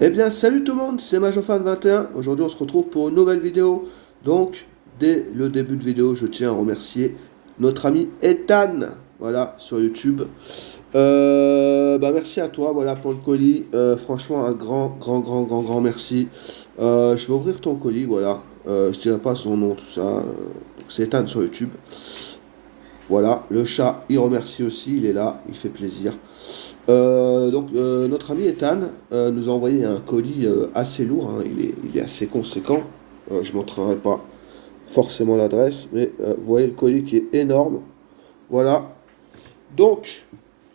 Eh bien, salut tout le monde, c'est Majofan21. Aujourd'hui, on se retrouve pour une nouvelle vidéo. Donc, dès le début de vidéo, je tiens à remercier notre ami Ethan, voilà, sur YouTube. Merci à toi, voilà, pour le colis. Franchement, un grand merci. Je vais ouvrir ton colis, voilà. Je dirai pas son nom, tout ça. Donc, c'est Ethan sur YouTube. Voilà, le chat, il remercie aussi, il est là, il fait plaisir. Notre ami Ethan nous a envoyé un colis assez lourd, hein, il est assez conséquent. Je ne montrerai pas forcément l'adresse, mais vous voyez le colis qui est énorme. Voilà. Donc,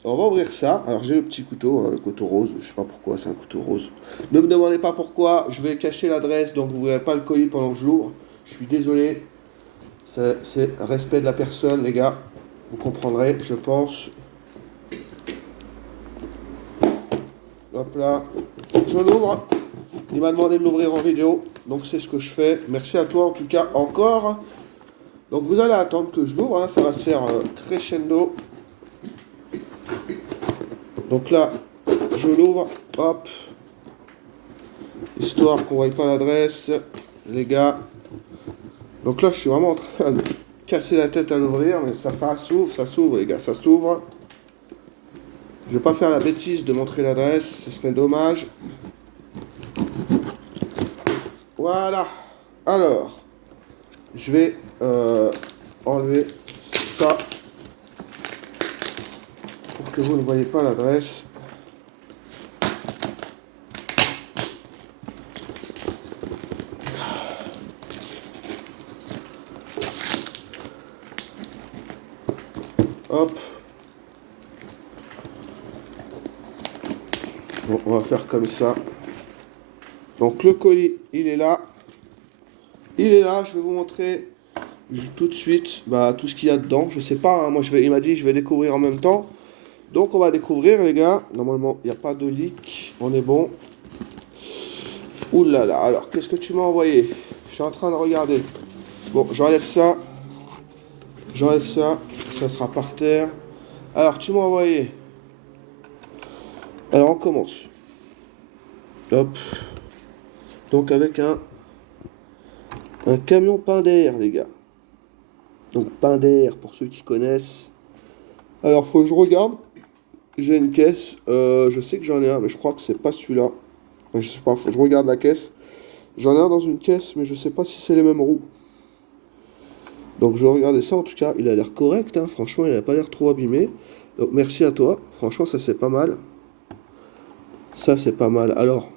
on va ouvrir ça. Alors j'ai le petit couteau, hein, le couteau rose. Je sais pas pourquoi c'est un couteau rose. Ne me demandez pas pourquoi. Je vais cacher l'adresse, donc vous ne verrez pas le colis pendant le jour. Je suis désolé. C'est respect de la personne, les gars. Vous comprendrez, je pense. Hop là. Je l'ouvre. Il m'a demandé de l'ouvrir en vidéo, donc c'est ce que je fais. Merci à toi en tout cas encore. Donc vous allez attendre que je l'ouvre, hein, ça va se faire crescendo. Donc là, je l'ouvre, hop, histoire qu'on ne voie pas l'adresse, les gars. Donc là, je suis vraiment en train de casser la tête à l'ouvrir, mais ça s'ouvre les gars, ça s'ouvre. Je vais pas faire la bêtise de montrer l'adresse, ce serait dommage. Voilà. Alors, je vais enlever ça pour que vous ne voyez pas l'adresse. Hop. Bon, on va faire comme ça. Donc le colis, il est là. Il est là, je vais vous montrer tout de suite tout ce qu'il y a dedans. Je sais pas, hein, il m'a dit je vais découvrir en même temps. Donc on va découvrir les gars. Normalement, il n'y a pas de leak. On est bon. Ouh là là, alors qu'est-ce que tu m'as envoyé? Je suis en train de regarder. Bon, j'enlève ça. J'enlève ça. Ça sera par terre. Alors, tu m'as envoyé. Alors, on commence. Hop. Donc, avec un camion pain d'air, les gars. Donc, pain d'air, pour ceux qui connaissent. Alors, faut que je regarde. J'ai une caisse. Je sais que j'en ai un, mais je crois que c'est pas celui-là. Enfin, je sais pas, faut que je regarde la caisse. J'en ai un dans une caisse, mais je sais pas si c'est les mêmes roues. Donc, je vais regarder ça. En tout cas, il a l'air correct, hein. Franchement, il n'a pas l'air trop abîmé. Donc, merci à toi. Franchement, ça, c'est pas mal. Ça, c'est pas mal. Alors,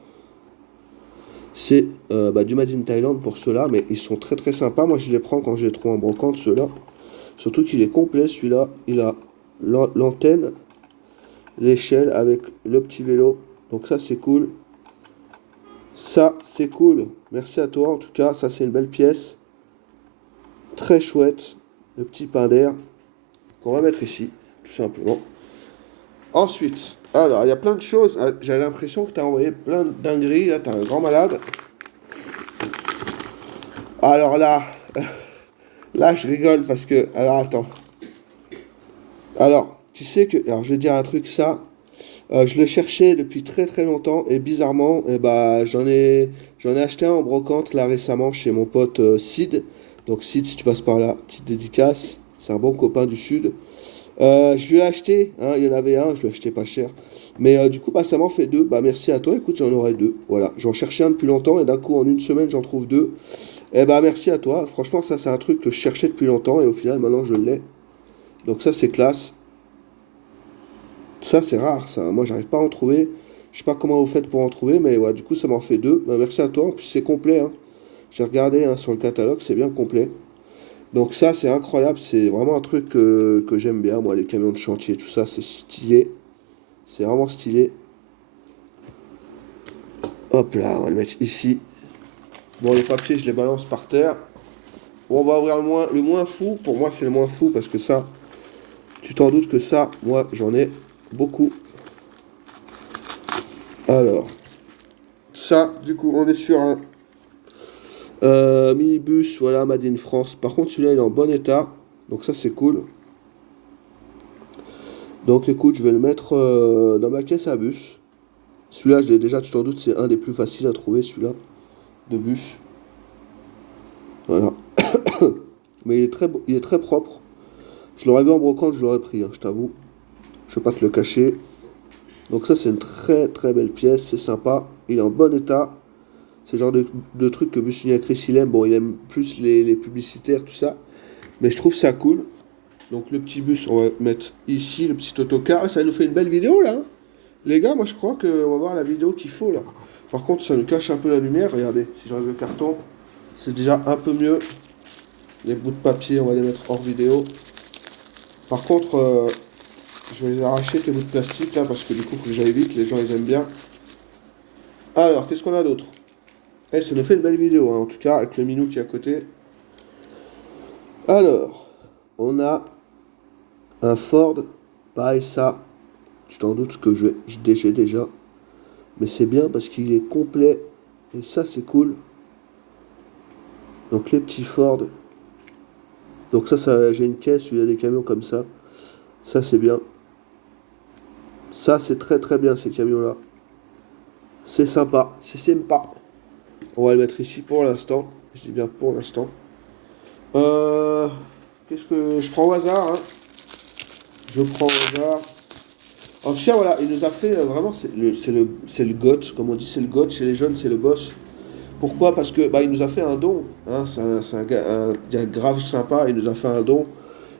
c'est du Made in Thailand pour ceux-là, mais ils sont très sympas. Moi, je les prends quand je les trouve en brocante, ceux-là. Surtout qu'il est complet, celui-là. Il a l'antenne, l'échelle avec le petit vélo. Donc ça, c'est cool. Ça, c'est cool. Merci à toi, en tout cas. Ça, c'est une belle pièce. Très chouette. Le petit pain d'air qu'on va mettre ici, tout simplement. Ensuite, alors, il y a plein de choses. J'ai l'impression que tu as envoyé plein de dingueries. Là, tu es un grand malade. Alors là, là, je rigole parce que. Alors, attends. Alors, tu sais que. Alors, je vais dire un truc, ça. Je le cherchais depuis très longtemps et bizarrement, j'en ai acheté un en brocante là récemment chez mon pote Sid. Donc, Sid, si tu passes par là, petite dédicace. C'est un bon copain du Sud. Je lui ai acheté, hein, il y en avait un, je lui ai acheté pas cher. Mais du coup, ça m'en fait deux. Bah, merci à toi. Écoute, j'en aurai deux. Voilà. J'en cherchais un depuis longtemps et d'un coup, en une semaine, j'en trouve deux. Eh bah merci à toi. Franchement, ça c'est un truc que je cherchais depuis longtemps et au final maintenant je l'ai. Donc ça c'est classe. Ça c'est rare ça. Moi j'arrive pas à en trouver. Je sais pas comment vous faites pour en trouver, mais ouais, du coup ça m'en fait deux. Bah, merci à toi. En plus c'est complet, hein. J'ai regardé, hein, sur le catalogue, c'est bien complet. Donc ça c'est incroyable. C'est vraiment un truc que j'aime bien. Moi les camions de chantier, tout ça c'est stylé. C'est vraiment stylé. Hop là, on va le mettre ici. Bon les papiers je les balance par terre. Bon, on va ouvrir le moins fou. Pour moi c'est le moins fou parce que ça. Tu t'en doutes que ça, moi, j'en ai beaucoup. Alors, ça, du coup, on est sur un minibus, voilà, Made in France. Par contre, celui-là, il est en bon état. Donc ça, c'est cool. Donc écoute, je vais le mettre dans ma caisse à bus. Celui-là, je l'ai déjà, tu t'en doutes, c'est un des plus faciles à trouver, celui-là, de bus. Voilà. Mais il est très propre. Je l'aurais vu en brocante, je l'aurais pris, hein, je t'avoue. Je vais pas te le cacher. Donc ça, c'est une très très belle pièce, c'est sympa. Il est en bon état. C'est le genre de truc que Bussigny Chris il aime. Bon, il aime plus les publicitaires, tout ça. Mais je trouve ça cool. Donc le petit bus, on va le mettre ici, le petit autocar. Ça nous fait une belle vidéo là, hein. Les gars, moi je crois qu'on va voir la vidéo qu'il faut là. Par contre, ça nous cache un peu la lumière. Regardez, si j'enlève le carton, c'est déjà un peu mieux. Les bouts de papier, on va les mettre hors vidéo. Par contre, je vais les arracher, tes bouts de plastique là, parce que du coup, il faut que j'aille vite. Les gens, ils aiment bien. Alors, qu'est-ce qu'on a d'autre? Eh, ça nous fait une belle vidéo, hein, en tout cas, avec le minou qui est à côté. Alors, on a un Ford. Pareil, ça, tu t'en doutes que j'ai déjà. Mais c'est bien parce qu'il est complet. Et ça, c'est cool. Donc, les petits Ford. Donc ça j'ai une caisse où il y a des camions comme ça. Ça, c'est bien. Ça, c'est très très bien, ces camions-là. C'est sympa. C'est sympa. On va le mettre ici pour l'instant. Je dis bien pour l'instant. Euh, Qu'est-ce que je prends au hasard, hein. Je prends au hasard. En tout cas, voilà, il nous a fait vraiment, c'est le GOAT, comme on dit, c'est le GOAT. Chez les jeunes, c'est le boss. Pourquoi? Parce que bah, il nous a fait un don, hein. C'est un gars grave sympa. Il nous a fait un don.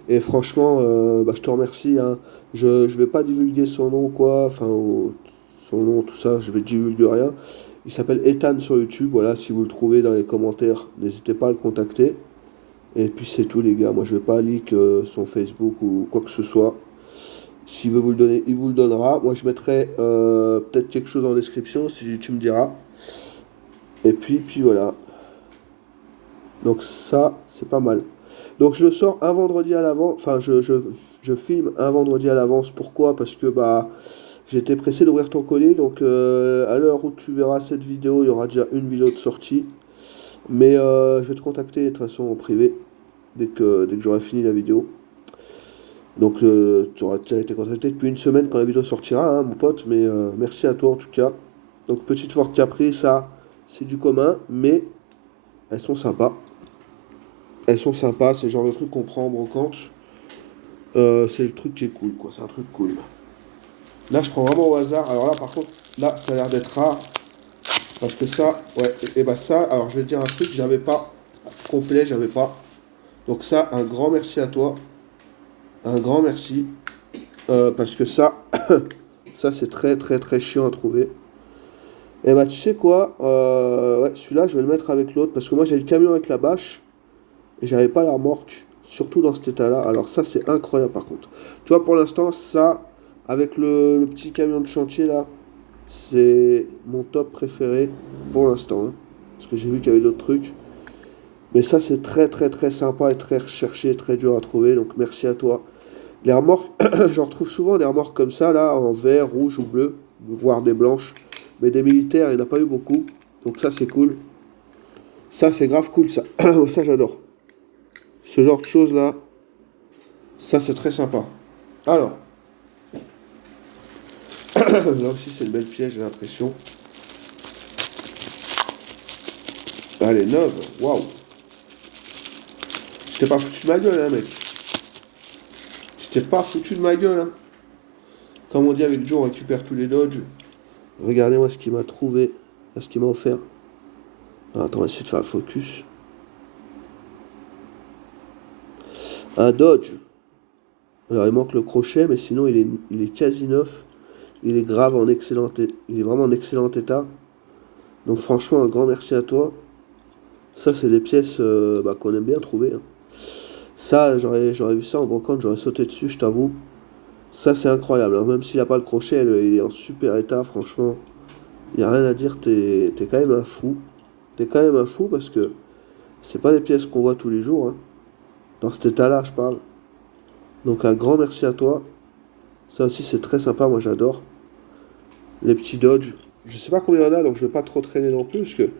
Et franchement, bah, je te remercie, hein. Je vais pas divulguer son nom, quoi. Enfin, son nom, tout ça, je vais divulguer rien. Il s'appelle Ethan sur YouTube. Voilà, si vous le trouvez dans les commentaires, n'hésitez pas à le contacter. Et puis c'est tout, les gars. Moi, je vais pas leak son Facebook ou quoi que ce soit. S'il veut vous le donner, il vous le donnera. Moi, je mettrai peut-être quelque chose en description, si tu me diras. Et puis voilà. Donc ça, c'est pas mal. Donc je le sors un vendredi à l'avance. Enfin, je filme un vendredi à l'avance. Pourquoi? Parce que bah j'étais pressé d'ouvrir ton colis. Donc à l'heure où tu verras cette vidéo, il y aura déjà une vidéo de sortie. Mais je vais te contacter de toute façon en privé dès que j'aurai fini la vidéo. Donc tu auras déjà été contacté depuis une semaine quand la vidéo sortira, hein, mon pote. Mais merci à toi en tout cas. Donc petite Ford Capri, ça c'est du commun, mais elles sont sympas. Elles sont sympas, c'est le genre de truc qu'on prend en brocante. C'est le truc qui est cool, quoi. C'est un truc cool. Là, je prends vraiment au hasard. Alors là, par contre, là, ça a l'air d'être rare. Parce que ça, ouais, et bah ça, alors je vais te dire un truc, j'avais pas. Complet, j'avais pas. Donc ça, un grand merci à toi. Un grand merci. Parce que ça, ça c'est très très très chiant à trouver. Et bah tu sais quoi, ouais, celui-là, je vais le mettre avec l'autre. Parce que moi, j'ai le camion avec la bâche. Et j'avais pas la remorque, surtout dans cet état-là. Alors ça, c'est incroyable par contre. Tu vois, pour l'instant, ça, avec le petit camion de chantier là, c'est mon top préféré pour l'instant, hein. Parce que j'ai vu qu'il y avait d'autres trucs. Mais ça, c'est très très très sympa et très recherché, très dur à trouver. Donc merci à toi. Les remorques, j'en retrouve souvent des remorques comme ça, là, en vert, rouge ou bleu, voire des blanches. Mais des militaires, il n'y en a pas eu beaucoup. Donc ça, c'est cool. Ça, c'est grave cool, ça. Ça, j'adore. Ce genre de choses là, ça c'est très sympa. Alors, là aussi c'est une belle pièce, j'ai l'impression. Elle est neuve, waouh. Tu t'es pas foutu de ma gueule, hein, mec. Tu t'es pas foutu de ma gueule, hein. Comme on dit avec Joe, on récupère tous les Dodge. Regardez-moi ce qu'il m'a trouvé, ce qu'il m'a offert. Ah, attends, on va essayer de faire le focus. Un Dodge. Alors il manque le crochet, mais sinon il est quasi neuf. Il est grave en excellent, il est vraiment en excellent état. Donc franchement, un grand merci à toi. Ça, c'est des pièces bah, qu'on aime bien trouver, hein. Ça, j'aurais vu ça en brocante, j'aurais sauté dessus, je t'avoue. Ça, c'est incroyable, hein. Même s'il n'a pas le crochet, il est en super état, franchement. Il n'y a rien à dire, t'es quand même un fou. T'es quand même un fou parce que c'est pas les pièces qu'on voit tous les jours, hein. Dans cet état-là, je parle. Donc, un grand merci à toi. Ça aussi, c'est très sympa, moi j'adore. Les petits Dodge. Je sais pas combien il y en a, donc je vais pas trop traîner non plus, parce que.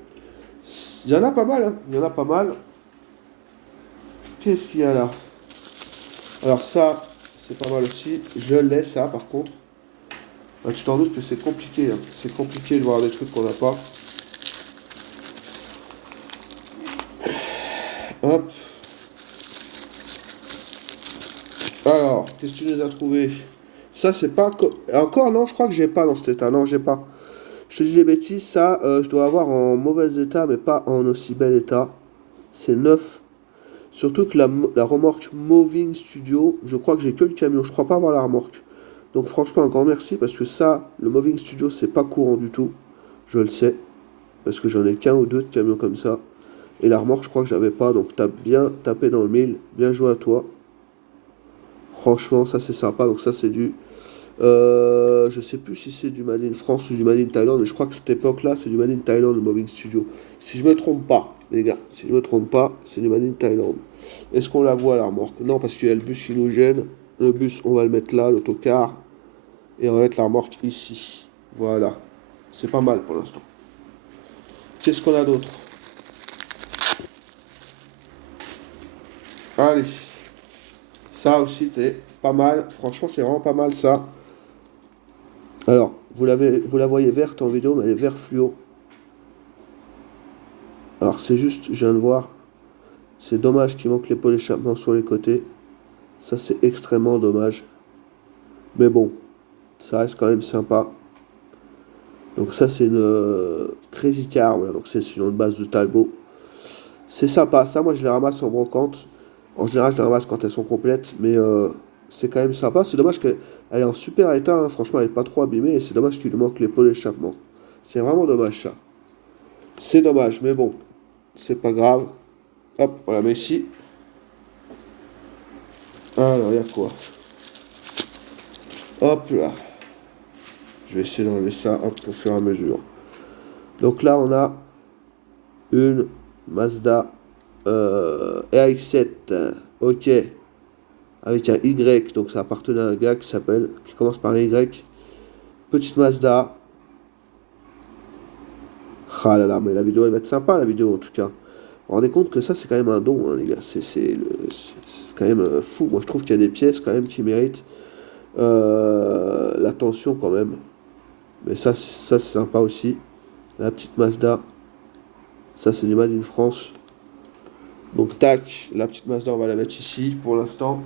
Il y en a pas mal, hein. Il y en a pas mal. Qu'est-ce qu'il y a là? Alors ça, c'est pas mal aussi. Je l'ai ça par contre. Ah, tu t'en doutes que c'est compliqué, hein. C'est compliqué de voir des trucs qu'on n'a pas. Hop. Alors, qu'est-ce que tu nous as trouvé? Ça, c'est pas... Encore, non, je crois que j'ai pas dans cet état. Non, j'ai pas. Je te dis des bêtises, ça, je dois avoir en mauvais état, mais pas en aussi bel état. C'est neuf. Surtout que la remorque Moving Studio, je crois que j'ai que le camion. Je crois pas avoir la remorque. Donc franchement, un grand merci parce que ça, le Moving Studio, c'est pas courant du tout. Je le sais. Parce que j'en ai qu'un ou deux de camions comme ça. Et la remorque, je crois que j'avais pas. Donc t'as bien tapé dans le mille. Bien joué à toi. Franchement, ça c'est sympa. Donc ça c'est du... je sais plus si c'est du Made in France ou du Made in Thailand, mais je crois que cette époque-là, c'est du Made in Thailand, le Moving Studio. Si je me trompe pas, les gars, si je me trompe pas, c'est du Made in Thailand. Est-ce qu'on la voit la remorque? Non, parce qu'il y a le bus qui nous gêne. Le bus, on va le mettre là, l'autocar, et on va mettre la remorque ici. Voilà. C'est pas mal pour l'instant. Qu'est-ce qu'on a d'autre? Allez. Ça aussi, c'est pas mal. Franchement, c'est vraiment pas mal ça. Alors, vous la voyez verte en vidéo, mais elle est vert fluo. Alors, c'est juste, je viens de voir, c'est dommage qu'il manque les pots d'échappement sur les côtés. Ça, c'est extrêmement dommage. Mais bon, ça reste quand même sympa. Donc ça, c'est une Crazy Car. Voilà, donc c'est sur une base de Talbot. C'est sympa. Ça, moi, je les ramasse en brocante. En général, je les ramasse quand elles sont complètes. Mais c'est quand même sympa. C'est dommage qu'elle est en super état, hein. Franchement, elle n'est pas trop abîmée. Et c'est dommage qu'il lui manque les pots d'échappement. C'est vraiment dommage, ça. C'est dommage, mais bon, c'est pas grave. Hop, on la met ici. Alors, il y a quoi? Hop là. Je vais essayer d'enlever ça hop, au fur et à mesure. Donc là, on a une Mazda RX-7. Ok. Avec un Y. Donc ça appartenait à un gars qui commence par un Y. Petite Mazda. Ah là là, mais la vidéo, elle va être sympa, la vidéo en tout cas. Vous vous rendez compte que ça, c'est quand même un don, hein, les gars. C'est quand même fou. Moi, je trouve qu'il y a des pièces quand même qui méritent l'attention quand même. Mais ça c'est sympa aussi. La petite Mazda. Ça, c'est du Made in France. Donc, tac, la petite Mazda, on va la mettre ici pour l'instant.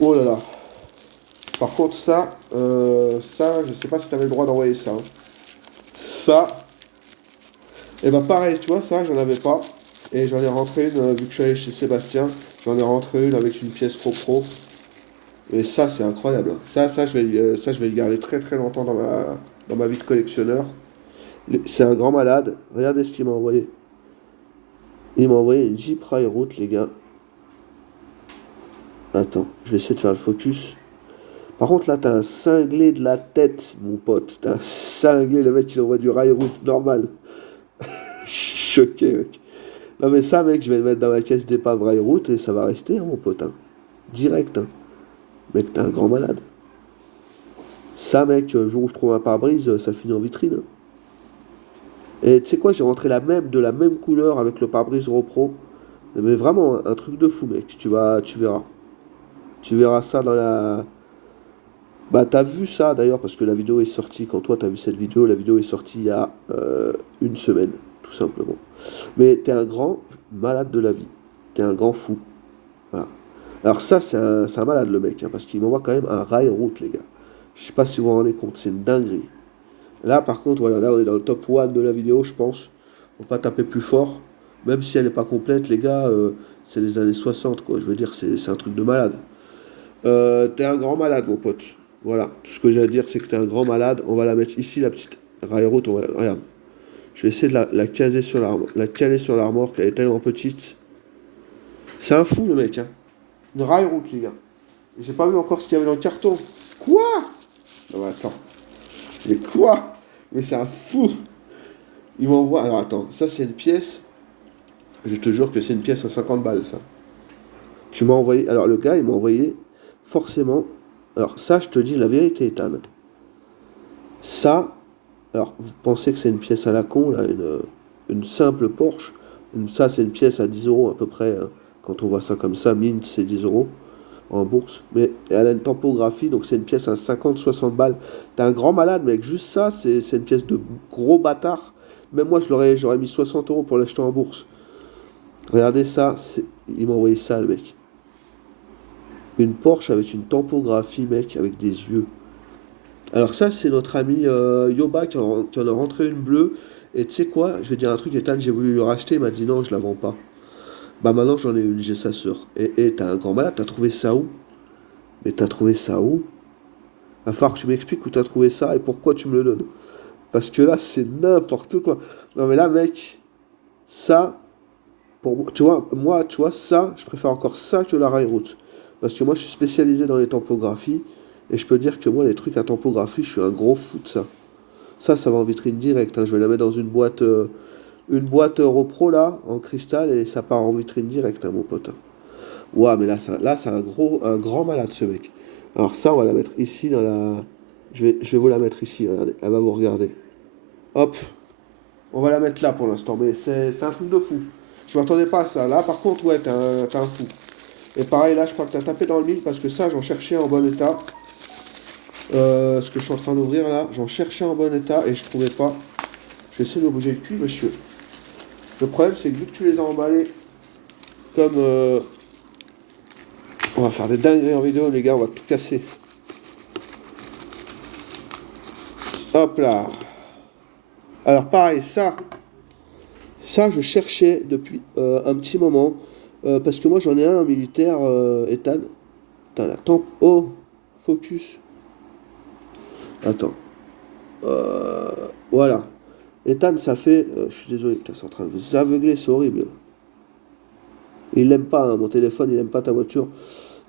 Oh là là. Par contre, ça, je sais pas si tu avais le droit d'envoyer ça, hein. Ça, et bah pareil, tu vois, ça, j'en avais pas. Et j'en ai rentré une, vu que je suis allé chez Sébastien, j'en ai rentré une avec une pièce pro. Et ça, c'est incroyable, hein. Ça, je vais le garder très très longtemps dans ma vie de collectionneur. C'est un grand malade. Regardez ce qu'il m'a envoyé. Il m'a envoyé une Jeep Railroad, les gars. Attends, je vais essayer de faire le focus. Par contre, là, t'as un cinglé de la tête, mon pote. T'as un cinglé, le mec, il envoie du Railroad normal. Je suis choqué, mec. Non, mais ça, mec, je vais le mettre dans ma caisse d'épave Railroad et ça va rester, hein, mon pote, hein. Direct, hein. Mec, t'es un grand malade. Ça, mec, le jour où je trouve un pare-brise, ça finit en vitrine, hein. Et tu sais quoi, j'ai rentré de la même couleur avec le pare-brise Repro. Mais vraiment, un truc de fou, mec. Tu verras. Tu verras ça dans la. Bah, t'as vu ça d'ailleurs, parce que la vidéo est sortie. Quand toi, t'as vu cette vidéo, la vidéo est sortie il y a une semaine, tout simplement. Mais t'es un grand malade de la vie. T'es un grand fou. Voilà. Alors, ça, c'est un malade, le mec, hein, parce qu'il m'envoie quand même un rail route, les gars. Je sais pas si vous vous rendez compte, c'est une dinguerie. Là, par contre, voilà, là, on est dans le top 1 de la vidéo, je pense. On va pas taper plus fort. Même si elle n'est pas complète, les gars, c'est les années 60, quoi. Je veux dire, c'est un truc de malade. T'es un grand malade, mon pote. Voilà. Tout ce que j'ai à dire, c'est que t'es un grand malade. On va la mettre ici, la petite railroad. Regarde. Je vais essayer de la caser sur la caler sur la remorque. Elle est tellement petite. C'est un fou, le mec, hein. Une railroad, les gars. J'ai pas vu encore ce qu'il y avait dans le carton. Quoi? Non, mais attends. Mais quoi? Mais c'est un fou. Il m'envoie. Alors attends, ça c'est une pièce. Je te jure que c'est une pièce à 50 balles, ça. Tu m'as envoyé. Alors le gars, il m'a envoyé forcément. Alors ça, je te dis la vérité, Ethan. Ça, alors vous pensez que c'est une pièce à la con, là, une simple Porsche. Ça, c'est une pièce à 10 € à peu près, hein. Quand on voit ça comme ça, mint, c'est 10 €. en bourse. Mais elle a une tempographie, donc c'est une pièce à 50-60 balles. T'es un grand malade, mec. Juste ça, c'est une pièce de gros bâtard. Même moi, j'aurais mis 60 euros pour l'acheter en bourse. Regardez ça, il m'a envoyé ça, le mec. Une Porsche avec une tempographie, mec, avec des yeux. Alors ça, c'est notre ami Yoba qui en a rentré une bleue. Et tu sais quoi? Je vais dire un truc, Ethan, j'ai voulu lui racheter, il m'a dit non, je la vends pas. Bah maintenant j'en ai une, j'ai sa sœur. Et t'as un grand malade, t'as trouvé ça où? Mais t'as trouvé ça où? Va falloir que tu m'expliques où t'as trouvé ça et pourquoi tu me le donnes. Parce que là, c'est n'importe quoi. Non mais là, mec, ça, pour moi, tu vois, ça, je préfère encore ça que la rail route. Parce que moi, je suis spécialisé dans les tampographies. Et je peux dire que moi, les trucs à tampographie, je suis un gros fou de ça. Ça va en vitrine directe, hein. Je vais la mettre dans une boîte Europro là, en cristal, et ça part en vitrine directe, hein, mon pote. Ouah, mais là, c'est un grand malade, ce mec. Alors ça, on va la mettre ici dans la. Je vais vous la mettre ici, regardez. Elle va vous regarder. Hop, on va la mettre là pour l'instant, mais c'est un truc de fou. Je m'attendais pas à ça. Là, par contre, ouais, t'es un fou. Et pareil, là, je crois que t'as tapé dans le mille parce que ça, j'en cherchais en bon état. Ce que je suis en train d'ouvrir là, j'en cherchais en bon état et je trouvais pas. Je vais essayer de me bouger le cul, monsieur. Le problème, c'est que vu que tu les as emballés comme. On va faire des dingueries en vidéo, les gars, on va tout casser. Hop là. Alors, pareil, ça je cherchais depuis un petit moment. Parce que moi, j'en ai un militaire, Ethan. Putain, la tempe. Oh, focus. Attends. Voilà. Ethan, ça fait. Je suis désolé, putain, c'est en train de vous aveugler, c'est horrible. Il l'aime pas, hein, mon téléphone, il aime pas ta voiture,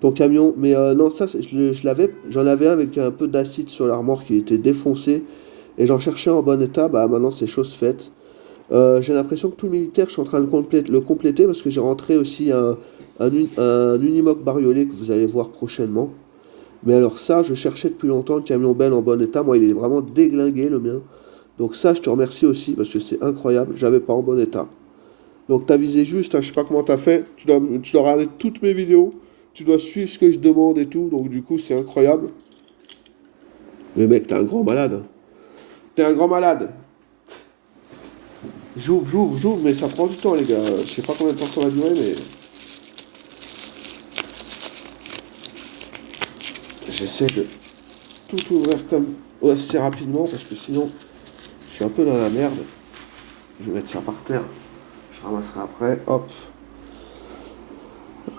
ton camion. Mais non, ça, j'en avais un avec un peu d'acide sur la remorque qui était défoncé. Et j'en cherchais en bon état. Bah maintenant, c'est chose faite. J'ai l'impression que tout le militaire, je suis en train de le compléter parce que j'ai rentré aussi un Unimog bariolé que vous allez voir prochainement. Mais alors ça, je cherchais depuis longtemps le camion belle en bon état. Moi, il est vraiment déglingué, le mien. Donc ça, je te remercie aussi parce que c'est incroyable. J'avais pas en bon état. Donc t'as visé juste, hein, je sais pas comment t'as fait. Tu dois regarder toutes mes vidéos. Tu dois suivre ce que je demande et tout. Donc du coup, c'est incroyable. Mais mec, t'es un grand malade, hein. T'es un grand malade. J'ouvre, mais ça prend du temps, les gars. Je sais pas combien de temps ça va durer, mais j'essaie de tout ouvrir comme assez rapidement parce que sinon, je suis un peu dans la merde. Je vais mettre ça par terre. Je ramasserai après. Hop.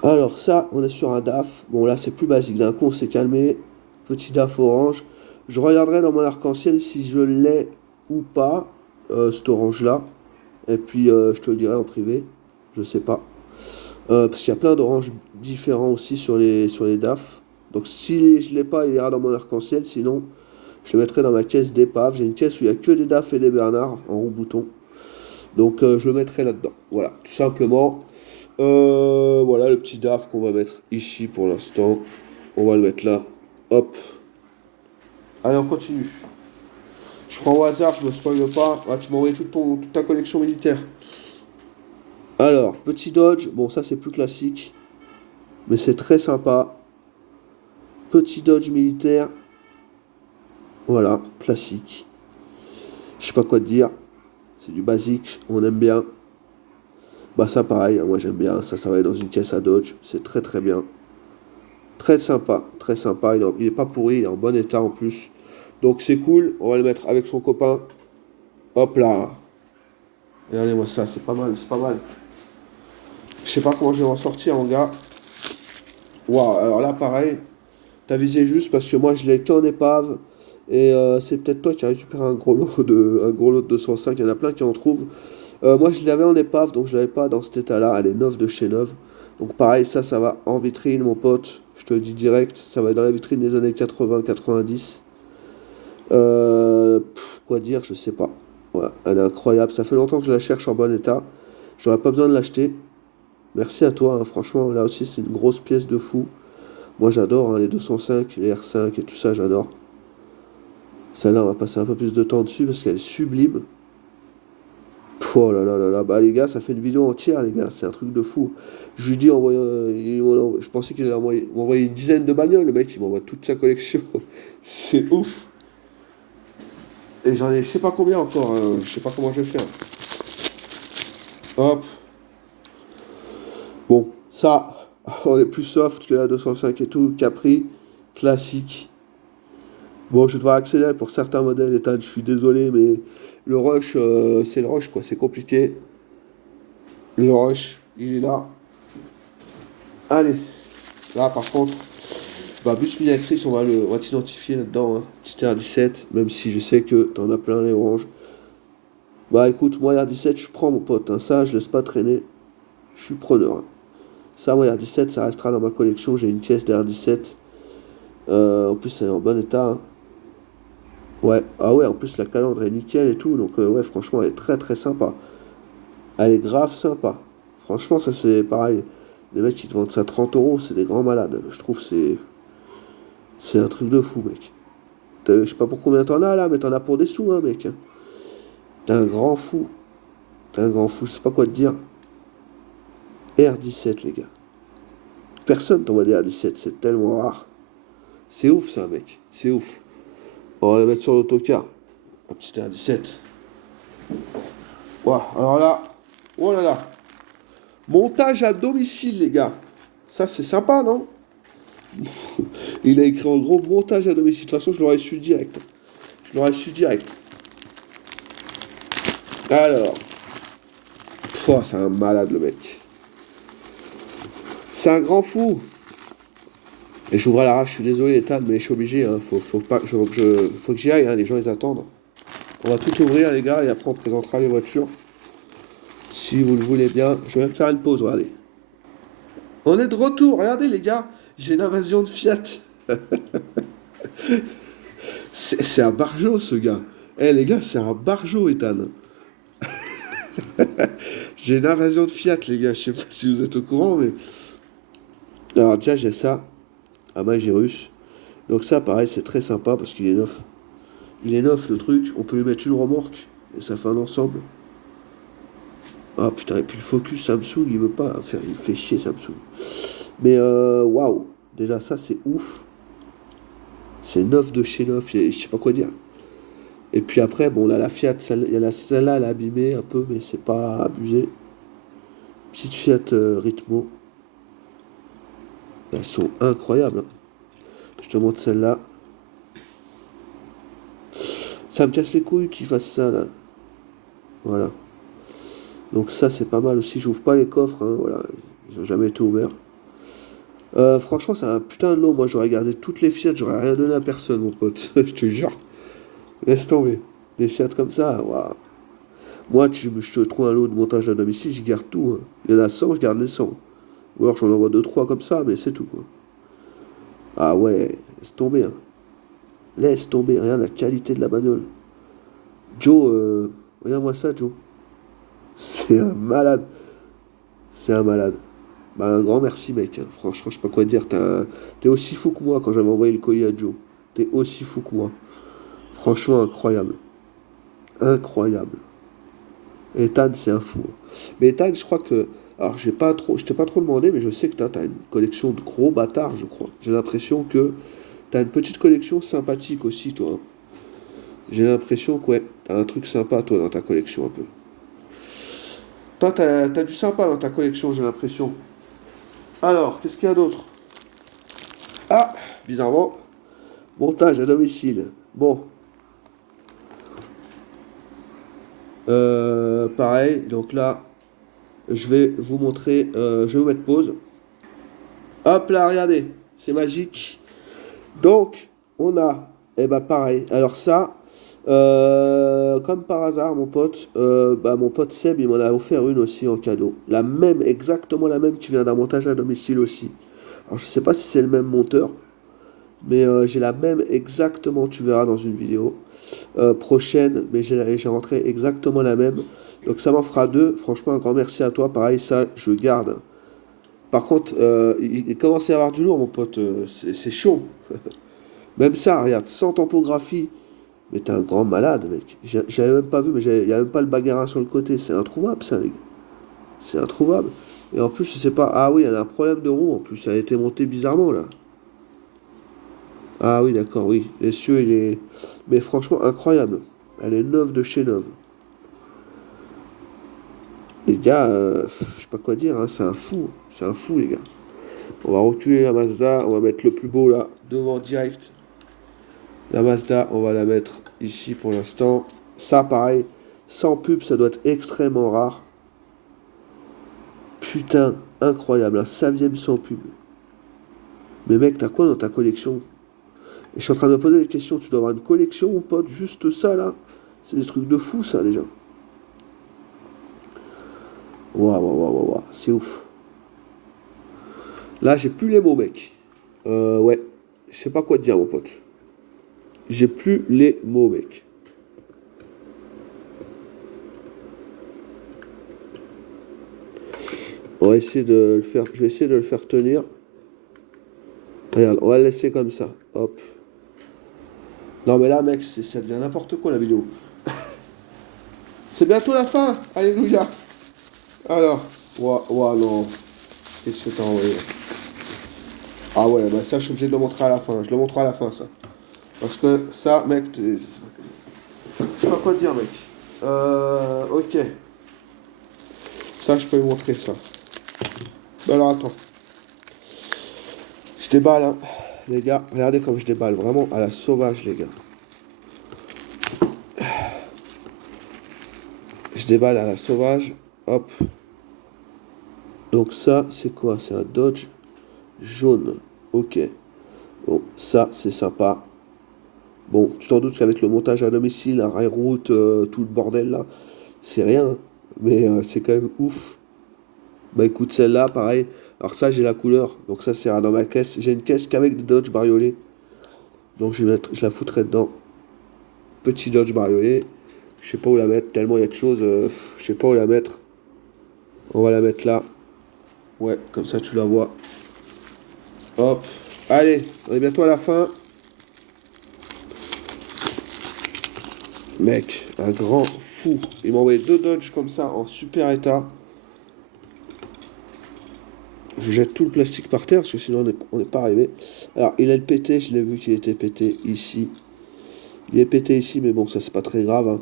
Alors ça, on est sur un DAF. Bon là, c'est plus basique. D'un coup, on s'est calmé. Petit DAF orange. Je regarderai dans mon arc-en-ciel si je l'ai ou pas, cet orange-là. Et puis, je te le dirai en privé. Je sais pas. Parce qu'il y a plein d'oranges différents aussi sur les DAF. Donc si je ne l'ai pas, il ira dans mon arc-en-ciel. Sinon, je le mettrai dans ma caisse d'épave. J'ai une caisse où il n'y a que des DAF et des Bernard en roue bouton. Donc je le mettrai là-dedans. Voilà, tout simplement. Voilà le petit DAF qu'on va mettre ici pour l'instant. On va le mettre là. Hop. Allez, on continue. Je prends au hasard, je me spoil pas. Ah, tu m'as envoyé toute ta collection militaire. Alors, petit Dodge. Bon, ça c'est plus classique. Mais c'est très sympa. Petit Dodge militaire. Voilà, classique. Je sais pas quoi te dire. C'est du basique, on aime bien. Bah ça pareil, hein, moi j'aime bien. Ça va être dans une caisse à Dodge. C'est très très bien. Très sympa, très sympa. Il est pas pourri, il est en bon état en plus. Donc c'est cool. On va le mettre avec son copain. Hop là. Regardez-moi ça, c'est pas mal, c'est pas mal. Je sais pas comment je vais m'en sortir, mon gars. Waouh, alors là pareil. T'as visé juste parce que moi je l'ai qu'en épave. Et c'est peut-être toi qui as récupéré un gros lot de 205. Il y en a plein qui en trouvent. Moi, je l'avais en épave, donc je l'avais pas dans cet état-là. Elle est neuve de chez neuve. Donc pareil, ça va en vitrine, mon pote. Je te le dis direct, ça va être dans la vitrine des années 80-90. Quoi dire, je sais pas. Voilà, elle est incroyable. Ça fait longtemps que je la cherche en bon état. J'aurais pas besoin de l'acheter. Merci à toi, hein. Franchement, là aussi, c'est une grosse pièce de fou. Moi, j'adore, hein, les 205, les R5 et tout ça, j'adore. Celle-là, on va passer un peu plus de temps dessus parce qu'elle est sublime. Oh là là là là, bah les gars, ça fait une vidéo entière, les gars, c'est un truc de fou. Je lui dis, je pensais qu'il allait m'envoyer une dizaine de bagnoles, le mec, il m'envoie toute sa collection. C'est ouf. Et j'en ai, je sais pas combien encore, hein, je sais pas comment je vais faire. Hop, bon, ça, on est plus soft que la 205 et tout, Capri, classique. Bon, je vais devoir accélérer pour certains modèles, Ethan, je suis désolé, mais le rush, c'est le rush, quoi, c'est compliqué. Le rush, il est là. Allez, là, par contre, bah, bus miniatrice, on va t'identifier là-dedans, hein. Petit R17, même si je sais que t'en as plein les oranges. Bah écoute, moi R17, je prends mon pote, hein. Ça, je laisse pas traîner, je suis preneur, hein. Ça, moi R17, ça restera dans ma collection, j'ai une pièce de R17. En plus, elle est en bon état, hein. Ouais, ah ouais, en plus la calandre est nickel et tout, donc ouais, franchement, elle est très très sympa. Elle est grave sympa. Franchement, ça c'est pareil. Les mecs qui te vendent ça 30 euros, c'est des grands malades. Je trouve que c'est un truc de fou, mec. Je sais pas pour combien t'en as là, mais t'en as pour des sous, hein, mec. T'es un grand fou. T'es un grand fou, je sais pas quoi te dire. R17, les gars. Personne t'envoie des R17, c'est tellement rare. C'est ouf ça, mec. C'est ouf. On va la mettre sur l'autocar. Un petit R17. Ouah, alors là, oh là là. Montage à domicile, les gars. Ça, c'est sympa, non? Il a écrit en gros montage à domicile. De toute façon, je l'aurais su direct. Je l'aurais su direct. Alors. Pouah, c'est un malade, le mec. C'est un grand fou. Et j'ouvre à l'arrache, je suis désolé, Ethan, mais je suis obligé. Hein. Faut que j'y aille, hein. Les gens, ils attendent. On va tout ouvrir, les gars, et après, on présentera les voitures. Si vous le voulez bien. Je vais même faire une pause, regardez. On est de retour, regardez, les gars. J'ai une invasion de Fiat. C'est un barjot, ce gars. Eh, les gars, c'est un barjot, Ethan. J'ai une invasion de Fiat, les gars. Je sais pas si vous êtes au courant, mais. Alors, déjà, j'ai ça. À Magirus. Donc, ça, pareil, c'est très sympa parce qu'il est neuf. Il est neuf, le truc. On peut lui mettre une remorque. Et ça fait un ensemble. Ah putain, et puis le focus Samsung, il veut pas faire. Il fait chier, Samsung. Mais, waouh. Déjà, ça, c'est ouf. C'est neuf de chez neuf. Je sais pas quoi dire. Et puis après, bon, là, la Fiat, celle-là, elle est abîmée un peu, mais c'est pas abusé. Petite Fiat Ritmo. Elles sont incroyables, hein. Je te montre celle-là. Ça me casse les couilles qu'ils fassent ça, là. Voilà. Donc ça, c'est pas mal aussi. J'ouvre pas les coffres, hein, voilà. Ils ont jamais été ouverts. Franchement, c'est un putain de lot. Moi, j'aurais gardé toutes les Fiat, j'aurais rien donné à personne, mon pote. Je te jure. Laisse tomber. Des Fiat comme ça, waouh. Moi, je te trouve un lot de montage à domicile, je garde tout, hein. Il y en a 100, je garde les 100. Ou alors j'en envoie deux trois comme ça, mais c'est tout, quoi. Ah ouais, laisse tomber, hein. Laisse tomber, regarde la qualité de la bagnole. Joe, regarde-moi ça, Joe. C'est un malade. C'est un malade. Bah, un grand merci, mec, hein. Franchement, je sais pas quoi te dire. T'es aussi fou que moi quand j'avais envoyé le colis à Joe. T'es aussi fou que moi. Franchement, incroyable. Incroyable. Ethan, c'est un fou. Mais Ethan, je crois que. Alors, je t'ai pas trop demandé, mais je sais que t'as une collection de gros bâtards, je crois. J'ai l'impression que t'as une petite collection sympathique aussi, toi, hein. J'ai l'impression que, ouais, t'as un truc sympa, toi, dans ta collection, un peu. Toi, t'as du sympa dans ta collection, j'ai l'impression. Alors, qu'est-ce qu'il y a d'autre? Ah, bizarrement, montage à domicile. Bon, pareil, donc là, je vais vous montrer, je vais vous mettre pause. Hop là, regardez, c'est magique. Donc, on a, eh ben pareil. Alors ça, comme par hasard, mon pote Seb, il m'en a offert une aussi en cadeau. La même, exactement la même qui vient d'un montage à domicile aussi. Alors je sais pas si c'est le même monteur, mais j'ai la même exactement, tu verras dans une vidéo prochaine, mais j'ai rentré exactement la même. Donc ça m'en fera deux. Franchement, un grand merci à toi. Pareil, ça, je garde. Par contre, il commence à y avoir du lourd, mon pote. C'est chaud. Même ça, regarde, sans tempographie. Mais t'es un grand malade, mec. J'avais même pas vu, mais il y a même pas le bagarre sur le côté. C'est introuvable, ça, les gars. C'est introuvable. Et en plus, je sais pas. Ah oui, elle a un problème de roue. En plus, ça a été monté bizarrement, là. Ah oui, d'accord, oui. L'essieu, il est. Mais franchement, incroyable. Elle est neuve de chez neuve. Les gars, je sais pas quoi dire, hein, c'est un fou. C'est un fou, les gars. On va reculer la Mazda. On va mettre le plus beau, là, devant direct. La Mazda, on va la mettre ici pour l'instant. Ça, pareil, sans pub, ça doit être extrêmement rare. Putain, incroyable, un Saviem sans pub. Mais mec, t'as quoi dans ta collection? Et je suis en train de me poser des questions. Tu dois avoir une collection, mon pote, juste ça, là. C'est des trucs de fou, ça, déjà. Waouh, waouh, waouh, waouh, c'est ouf. Là, j'ai plus les mots, mec. Ouais. Je sais pas quoi te dire, mon pote. J'ai plus les mots, mec. On va essayer de le faire. Je vais essayer de le faire tenir. Regarde, on va le laisser comme ça. Hop. Non, mais là, mec, ça devient n'importe quoi, la vidéo. C'est bientôt la fin. Alléluia. Alors. Ouah, ouah, non. Qu'est-ce que t'as envoyé? Ah ouais, bah ça, je suis obligé de le montrer à la fin. Je le montrerai à la fin, ça. Parce que ça, mec, je sais pas quoi te dire, mec. Ok. Ça, je peux le montrer, ça. Bah alors, attends. Je déballe, hein. Les gars, regardez comme je déballe. Vraiment à la sauvage, les gars. Je déballe à la sauvage. Hop. Donc ça, c'est quoi? C'est un Dodge jaune. Ok. Bon, ça, c'est sympa. Bon, tu t'en doutes qu'avec le montage à domicile, la rail route, tout le bordel là, c'est rien, hein. Mais c'est quand même ouf. Bah écoute, celle-là, pareil. Alors ça, j'ai la couleur. Donc ça, c'est dans ma caisse. J'ai une caisse qu'avec des Dodge bariolés. Donc je la foutrai dedans. Petit Dodge bariolé. Je sais pas où la mettre, tellement il y a de choses. Je sais pas où la mettre. On va la mettre là. Ouais, comme ça tu la vois. Hop. Allez, on est bientôt à la fin. Mec, un grand fou. Il m'a envoyé deux Dodge comme ça en super état. Je jette tout le plastique par terre parce que sinon on n'est pas arrivé. Alors, il a le pété, je l'ai vu qu'il était pété ici. Il est pété ici, mais bon, ça c'est pas très grave, hein.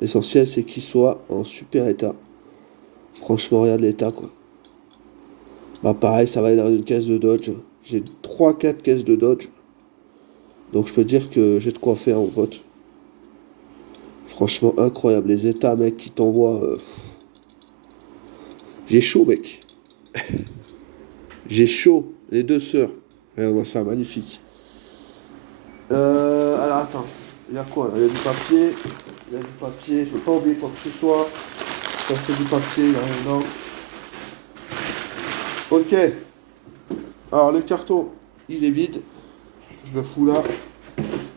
L'essentiel c'est qu'il soit en super état. Franchement, regarde l'état quoi. Bah, pareil, ça va aller dans une caisse de Dodge. J'ai trois quatre caisses de Dodge. Donc, je peux dire que j'ai de quoi faire, mon pote. Franchement, incroyable. Les états, mec, qui t'envoient. J'ai chaud, mec. J'ai chaud. Les deux sœurs. Regarde-moi ça, magnifique. Alors attends, il y a quoi là? Il y a du papier, il y a du papier, je veux pas oublier quoi que ce soit. Ça c'est du papier, il n'y a rien dedans. Ok, alors le carton, il est vide. Je le fous là.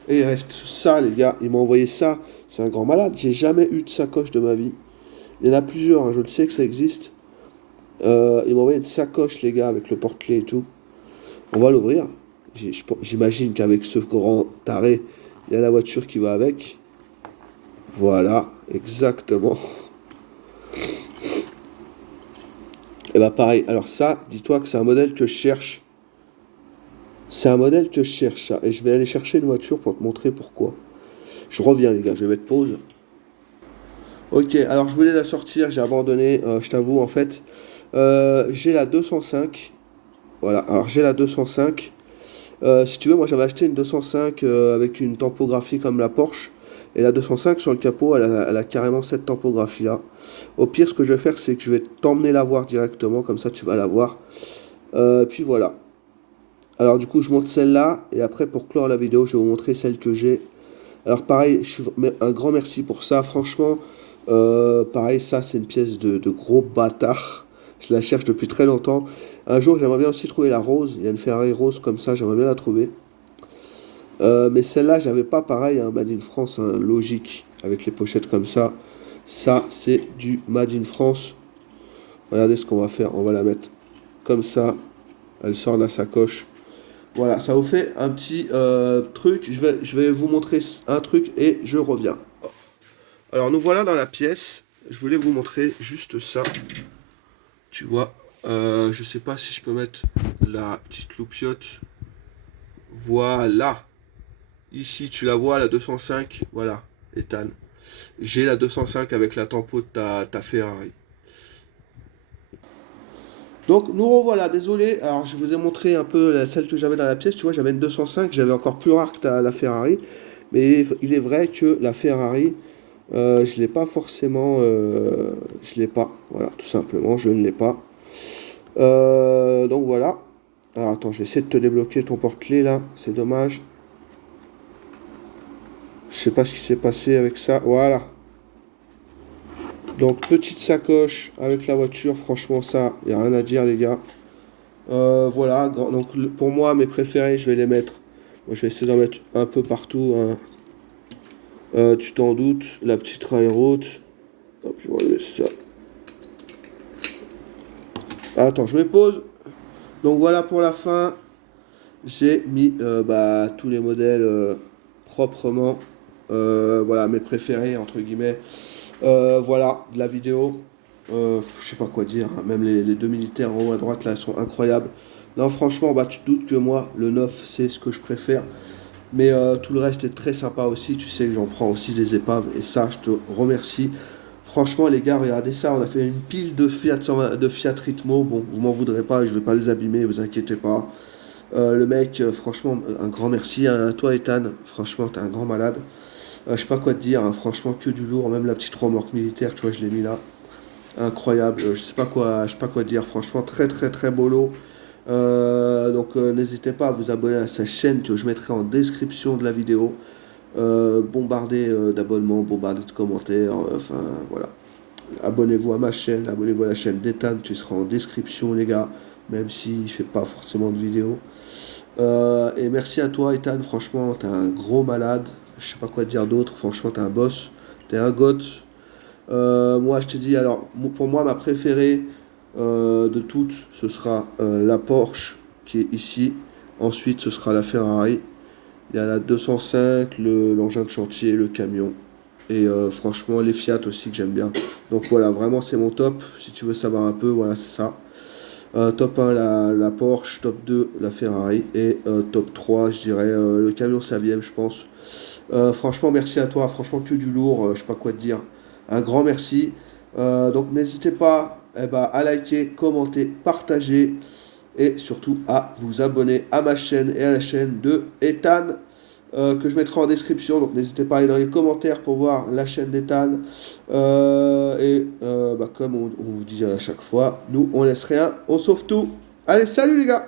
Et il reste ça les gars, il m'a envoyé ça. C'est un grand malade, j'ai jamais eu de sacoche de ma vie. Il y en a plusieurs, hein, je le sais que ça existe. Il m'a envoyé une sacoche les gars avec le porte-clés et tout. On va l'ouvrir. J'imagine qu'avec ce grand taré, il y a la voiture qui va avec. Voilà, exactement. Et bah pareil, alors ça, dis-toi que c'est un modèle que je cherche. C'est un modèle que je cherche ça. Et je vais aller chercher une voiture pour te montrer pourquoi. Je reviens les gars, je vais mettre pause. Ok, alors je voulais la sortir, j'ai abandonné, je t'avoue en fait. J'ai la 205. Voilà, alors j'ai la 205. Si tu veux, moi j'avais acheté une 205 avec une typographie comme la Porsche. Et la 205 sur le capot, elle a carrément cette typographie-là. Au pire, ce que je vais faire, c'est que je vais t'emmener la voir directement, comme ça tu vas la voir. Puis voilà. Alors du coup, je monte celle-là, et après, pour clore la vidéo, je vais vous montrer celle que j'ai. Alors pareil, un grand merci pour ça, franchement. Pareil, ça, c'est une pièce de gros bâtard. Je la cherche depuis très longtemps. Un jour, j'aimerais bien aussi trouver la rose. Il y a une Ferrari rose comme ça, j'aimerais bien la trouver. Mais celle-là, j'avais pas pareil, un Made in France, hein, logique, avec les pochettes comme ça. Ça, c'est du Made in France. Regardez ce qu'on va faire. On va la mettre comme ça. Elle sort de la sacoche. Voilà, ça vous fait un petit truc. Je vais vous montrer un truc et je reviens. Alors nous voilà dans la pièce. Je voulais vous montrer juste ça. Tu vois, je sais pas si je peux mettre la petite loupiote. Voilà. Ici, tu la vois, la 205. Voilà, Ethan. J'ai la 205 avec la tempo de ta Ferrari. Donc nous revoilà, désolé. Alors je vous ai montré un peu celle que j'avais dans la pièce. Tu vois, j'avais une 205, j'avais encore plus rare que la Ferrari. Mais il est vrai que la Ferrari, je l'ai pas forcément. Je l'ai pas. Voilà, tout simplement, je ne l'ai pas. Donc voilà. Alors attends, je vais essayer de te débloquer ton porte-clés là. C'est dommage. Je sais pas ce qui s'est passé avec ça. Voilà. Donc petite sacoche avec la voiture. Franchement, ça, il n'y a rien à dire, les gars. Voilà. Donc pour moi, mes préférés, je vais les mettre. Moi, je vais essayer d'en mettre un peu partout, hein. Tu t'en doutes. La petite rail route. Hop, je vais enlever ça. Attends, je me pose. Donc voilà pour la fin. J'ai mis tous les modèles proprement. Voilà mes préférés entre guillemets. Voilà de la vidéo. Je sais pas quoi dire, hein. Même les deux militaires en haut à droite là sont incroyables. Non franchement bah tu te doutes que moi le 9 c'est ce que je préfère. Mais tout le reste est très sympa aussi. Tu sais que j'en prends aussi des épaves. Et ça je te remercie. Franchement les gars regardez ça. On a fait une pile de Fiat, de Fiat Ritmo. Bon vous m'en voudrez pas. Je vais pas les abîmer. Vous inquiétez pas. Le mec, franchement, un grand merci à toi, Ethan. Franchement, t'es un grand malade. Je sais pas quoi te dire, hein. Franchement, que du lourd. Même la petite remorque militaire, tu vois, je l'ai mis là. Incroyable. Je sais pas quoi dire. Franchement, très, très, très beau lot. N'hésitez pas à vous abonner à sa chaîne que je mettrai en description de la vidéo. Bombardez d'abonnements, bombardez de commentaires. Enfin, voilà. Abonnez-vous à ma chaîne, abonnez-vous à la chaîne d'Ethan, qui sera en description, les gars. Même s'il ne fait pas forcément de vidéos. Et merci à toi, Ethan. Franchement, t'es un gros malade. Je sais pas quoi te dire d'autre. Franchement, t'es un boss. T'es un goth. Moi, je te dis, alors, pour moi, ma préférée de toutes, ce sera la Porsche qui est ici. Ensuite, ce sera la Ferrari. Il y a la 205, l'engin de chantier, le camion. Et franchement, les Fiat aussi que j'aime bien. Donc voilà, vraiment, c'est mon top. Si tu veux savoir un peu, voilà, c'est ça. Top 1 la Porsche, top 2 la Ferrari et top 3 je dirais le camion Saviem je pense. Franchement merci à toi, franchement que du lourd, je sais pas quoi te dire. Un grand merci. Donc n'hésitez pas à liker, commenter, partager et surtout à vous abonner à ma chaîne et à la chaîne de Ethan que je mettrai en description. Donc n'hésitez pas à aller dans les commentaires pour voir la chaîne d'Ethan. Comme on vous dit à chaque fois, nous on laisse rien, on sauve tout. Allez, salut les gars!